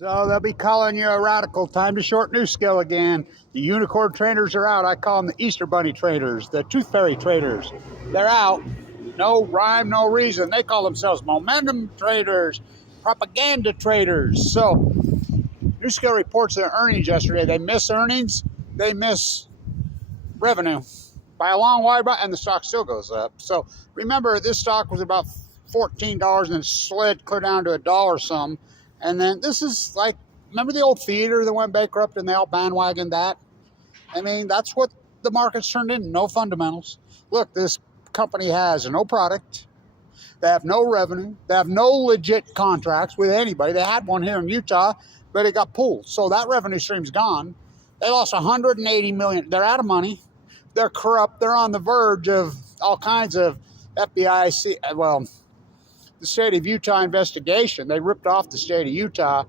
So they'll be calling you a radical. Time to short NUSCALE again. The unicorn traders are out. I call them the Easter Bunny traders, the Tooth Fairy traders. They're out. No rhyme, no reason. They call themselves momentum traders, propaganda traders. So NUSCALE reports their earnings yesterday. They miss earnings. They miss revenue by a long way, and the stock still goes up. So remember, this stock was about $14 and then slid clear down to $1 some. And then this is like, remember the old theater that went bankrupt and they all bandwagoned that? I mean, that's what the market's turned into. No fundamentals. Look, this company has no product. They have no revenue. They have no legit contracts with anybody. They had one here in Utah, but it got pulled. So that revenue stream's gone. They lost $180 million. They're out of money. They're corrupt. They're on the verge of all kinds of FBI, the state of Utah investigation. They ripped off the state of Utah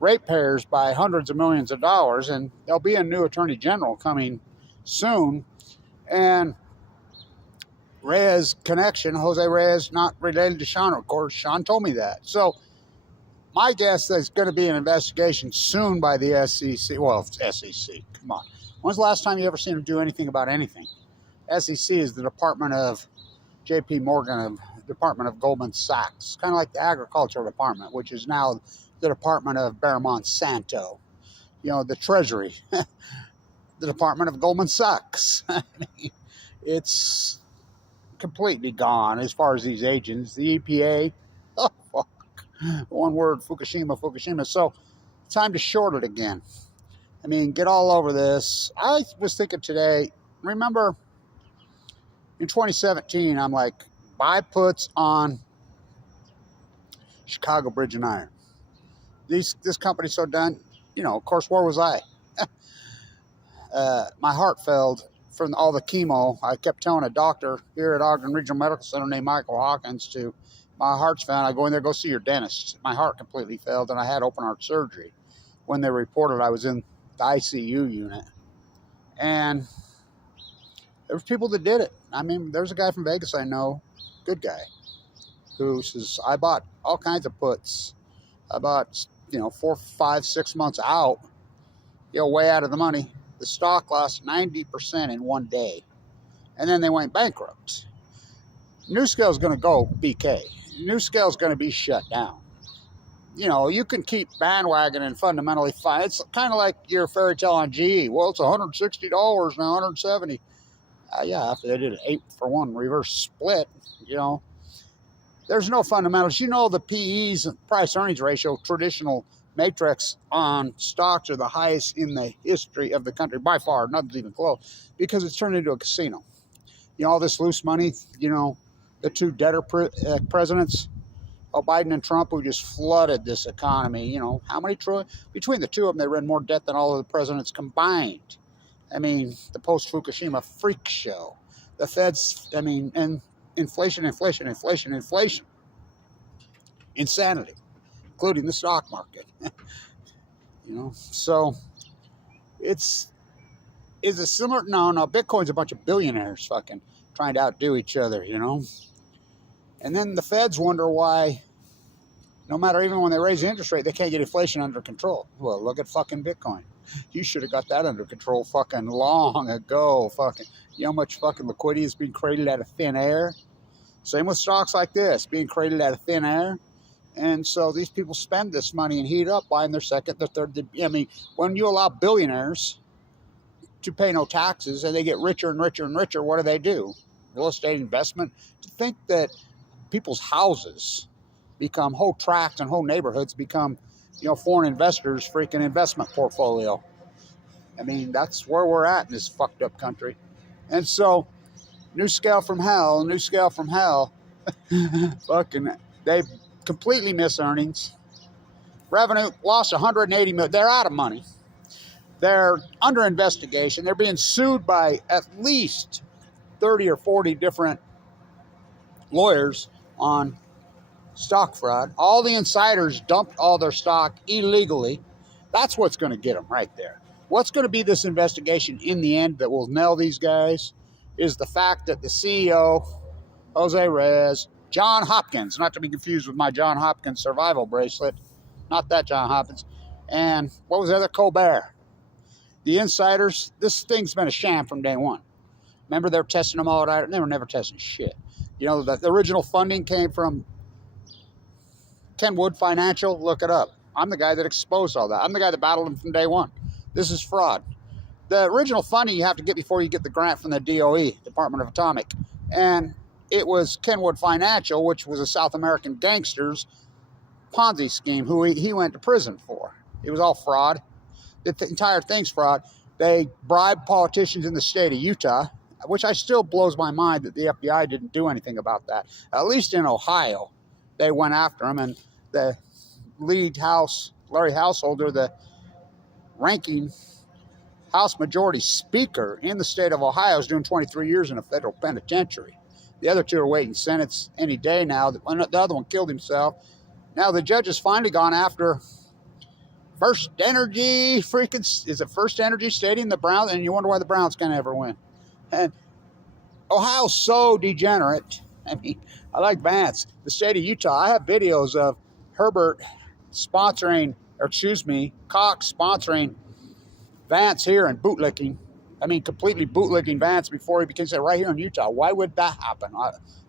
ratepayers by hundreds of millions of dollars, and there'll be a new attorney general coming soon. And Reyes connection, Jose Reyes, not related to Sean, of course. Sean told me that. So my guess is going to be an investigation soon by the SEC. Well, SEC, come on. When's the last time you ever seen them do anything about anything? SEC is the Department of J.P. Morgan, Department of Goldman Sachs, kind of like the Agriculture Department, which is now the Department of Monsanto. You know, the Treasury, the Department of Goldman Sachs. I mean, it's completely gone as far as these agents. The EPA, oh, fuck. One word, Fukushima. So, time to short it again. I mean, get all over this. I was thinking today, remember in 2017, I'm like, buy puts on Chicago Bridge and Iron. This company's so done. You know, of course, where was I? My heart failed from all the chemo. I kept telling a doctor here at Ogden Regional Medical Center named Michael Hawkins to, my heart's failing. I go in there, go see your dentist. My heart completely failed, and I had open heart surgery. When they reported I was in the ICU unit. And there was people that did it. I mean, there's a guy from Vegas I know, good guy, who says, I bought all kinds of puts. I bought, 4, 5, 6 months out, way out of the money. The stock lost 90% in one day. And then they went bankrupt. NUSCALE's going to go BK. NUSCALE's going to be shut down. You can keep bandwagon and fundamentally fine. It's kind of like your fairy tale on GE. Well, it's $160 now, $170. Yeah, after they did an 8-for-1 reverse split, there's no fundamentals. The PEs, price earnings ratio, traditional matrix on stocks are the highest in the history of the country by far. Nothing's even close because it's turned into a casino. All this loose money, the two debtor presidents, Biden and Trump, who just flooded this economy. How many trillion? Between the two of them, they ran more debt than all of the presidents combined. I mean, the post-Fukushima freak show. The Feds, and inflation. Insanity, including the stock market. So is it similar? No, Bitcoin's a bunch of billionaires fucking trying to outdo each other, And then the Feds wonder why, no matter even when they raise the interest rate, they can't get inflation under control. Well, look at fucking Bitcoin. You should have got that under control fucking long ago. Fucking, how much fucking liquidity is being created out of thin air? Same with stocks like this, being created out of thin air. And so these people spend this money and heat up buying their second, their third. When you allow billionaires to pay no taxes and they get richer and richer and richer, what do? Real estate investment. To think that people's houses become whole tracts and whole neighborhoods become, foreign investors' freaking investment portfolio. That's where we're at in this fucked up country. And so, NUSCALE from hell. Fucking, they completely miss earnings. Revenue lost $180 million. They're out of money. They're under investigation. They're being sued by at least 30 or 40 different lawyers on stock fraud. All the insiders dumped all their stock illegally. That's what's going to get them right there. What's going to be this investigation in the end that will nail these guys is the fact that the CEO, Jose Reyes, John Hopkins, not to be confused with my John Hopkins survival bracelet, not that John Hopkins, And what was the other? Colbert. The insiders, this thing's been a sham from day one. Remember, they're testing them all out. They were never testing shit. You know, the original funding came from Kenwood Financial. Look it up. I'm the guy that exposed all that. I'm the guy that battled them from day one. This is fraud. The original funding you have to get before you get the grant from the DOE, Department of Atomic. And it was Kenwood Financial, which was a South American gangster's Ponzi scheme, who he went to prison for. It was all fraud. The entire thing's fraud. They bribed politicians in the state of Utah, which I still blows my mind that the FBI didn't do anything about that. At least in Ohio, they went after him, and the lead House, Larry Householder, the ranking House Majority Speaker in the state of Ohio, is doing 23 years in a federal penitentiary. The other two are waiting sentence any day now. The other one killed himself. Now the judge has finally gone after First Energy, is it First Energy Stadium, the Browns? And you wonder why the Browns can't ever win. And Ohio's so degenerate. I mean, I like Vance. The state of Utah, I have videos of Herbert sponsoring, Cox sponsoring Vance here and bootlicking. I mean, completely bootlicking Vance before he became right here in Utah. Why would that happen?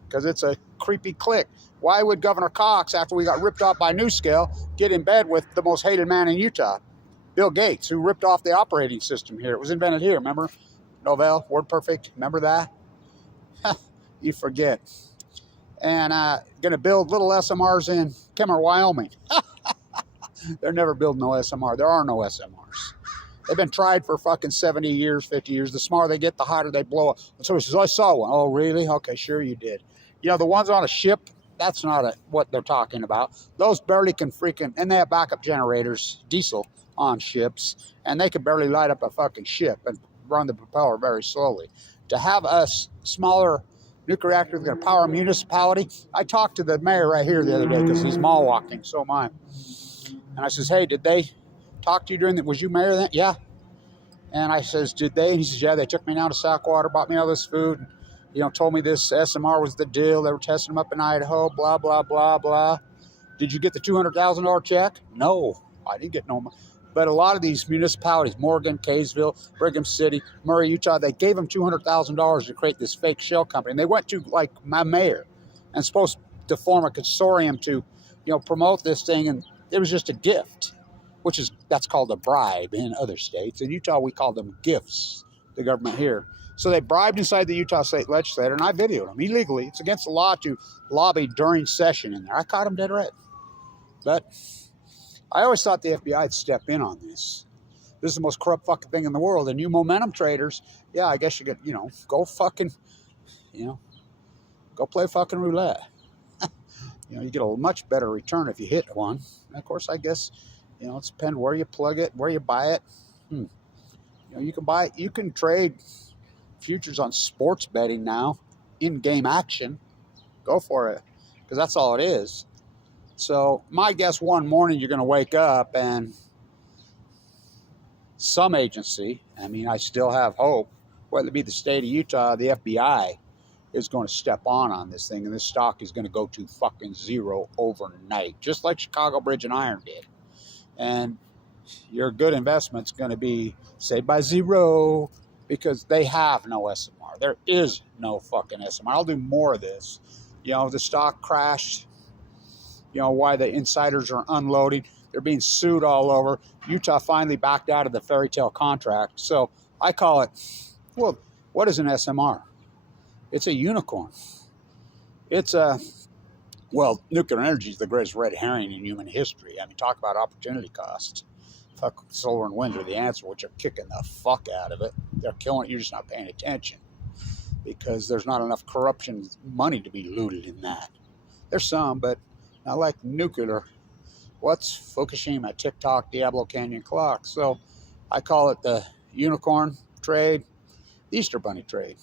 Because it's a creepy clique. Why would Governor Cox, after we got ripped off by NUSCALE, get in bed with the most hated man in Utah, Bill Gates, who ripped off the operating system here? It was invented here, remember? Novell, WordPerfect, remember that? You forget. And going to build little SMRs in Kemmer, Wyoming. They're never building no SMR. There are no SMRs. They've been tried for fucking 70 years, 50 years. The smaller they get, the hotter they blow up. So he says, I saw one. Oh, really? Okay, sure you did. You know, the ones on a ship, that's not what they're talking about. Those barely can freaking, and they have backup generators, diesel, on ships, and they can barely light up a fucking ship and run the propeller very slowly. To have a smaller nuclear reactor that's going to power a municipality, I talked to the mayor right here the other day because he's mall walking, so am I. And I says, hey, did they talk to you during that? Was you mayor then? Yeah. And I says, did they? And he says, yeah, they took me down to Sackwater, bought me all this food, and, you know, told me this SMR was the deal. They were testing them up in Idaho, blah, blah, blah, blah. Did you get the $200,000 check? No, I didn't get no money. But a lot of these municipalities, Morgan, Kaysville, Brigham City, Murray, Utah, they gave them $200,000 to create this fake shell company. And they went to, like, my mayor and supposed to form a consortium to, you know, promote this thing. And it was just a gift, that's called a bribe in other states. In Utah, we call them gifts, the government here. So they bribed inside the Utah state legislature, and I videoed them illegally. It's against the law to lobby during session in there. I caught them dead right. But I always thought the FBI would step in on this. This is the most corrupt fucking thing in the world. And you momentum traders, yeah, I guess you could, you know, go play fucking roulette. You know, you get a much better return if you hit one. And of course, I guess, you know, it depends where you plug it, where you buy it. You know, you can trade futures on sports betting now, in-game action. Go for it, because that's all it is. So my guess, one morning you're going to wake up and some agency, I mean, I still have hope, whether it be the state of Utah, the FBI, is going to step on this thing, and this stock is going to go to fucking zero overnight, just like Chicago Bridge and Iron did. And your good investment's going to be saved by zero, because they have no SMR. There is no fucking SMR. I'll do more of this. You know, the stock crashed. You know, why the insiders are unloading. They're being sued all over. Utah finally backed out of the fairy tale contract. So I call it, well, what is an SMR? It's a unicorn. It's well, nuclear energy is the greatest red herring in human history. I mean, talk about opportunity costs. Fuck, solar and wind are the answer, which are kicking the fuck out of it. They're killing it. You're just not paying attention because there's not enough corruption money to be looted in that. There's some, but not like nuclear. What's Fukushima, TikTok, Diablo Canyon clock? So I call it the unicorn trade, the Easter Bunny trade,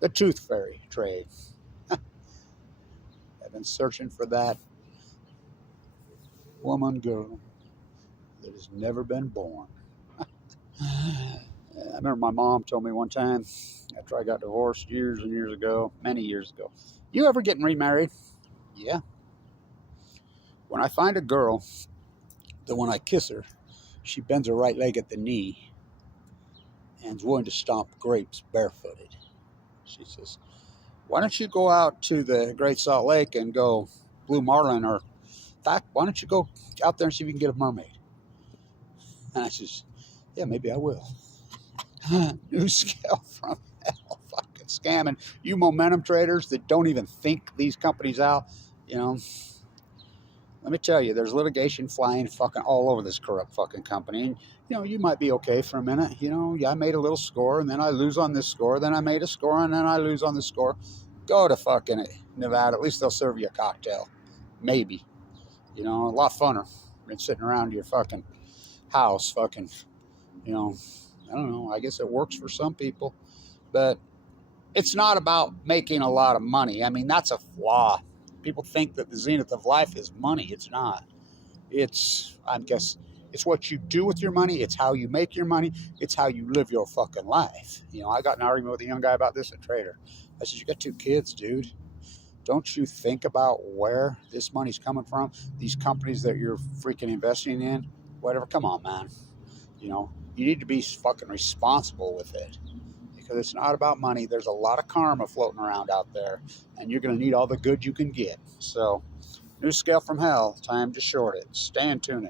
the Tooth Fairy trade. I've been searching for that woman, girl that has never been born. I remember my mom told me one time, after I got divorced years and years ago, many years ago, you ever getting remarried? Yeah. When I find a girl that when I kiss her, She bends her right leg at the knee and is willing to stomp grapes barefooted. She says, why don't you go out to the Great Salt Lake and go blue marlin, or in fact, why don't you go out there and see if you can get a mermaid? And I says, yeah, maybe I will. NUSCALE from hell, fucking scamming. You momentum traders that don't even think these companies out, you know, let me tell you, there's litigation flying fucking all over this corrupt fucking company. And, you know, you might be okay for a minute. You know, I made a little score, and then I lose on this score. Then I made a score, and then I lose on this score. Go to fucking Nevada. At least they'll serve you a cocktail. Maybe. You know, a lot funner than sitting around your fucking house fucking, you know, I don't know. I guess it works for some people. But it's not about making a lot of money. I mean, that's a flaw. People think that the zenith of life is money. It's not. It's, I guess, it's what you do with your money. It's how you make your money. It's how you live your fucking life. You know, I got in an argument with a young guy about this at Trader. I said, you got 2 kids, dude. Don't you think about where this money's coming from? These companies that you're freaking investing in, whatever. Come on, man. You know, you need to be fucking responsible with it. Because it's not about money. There's a lot of karma floating around out there, and you're going to need all the good you can get. So, NUSCALE from hell, time to short it. Stay in tune.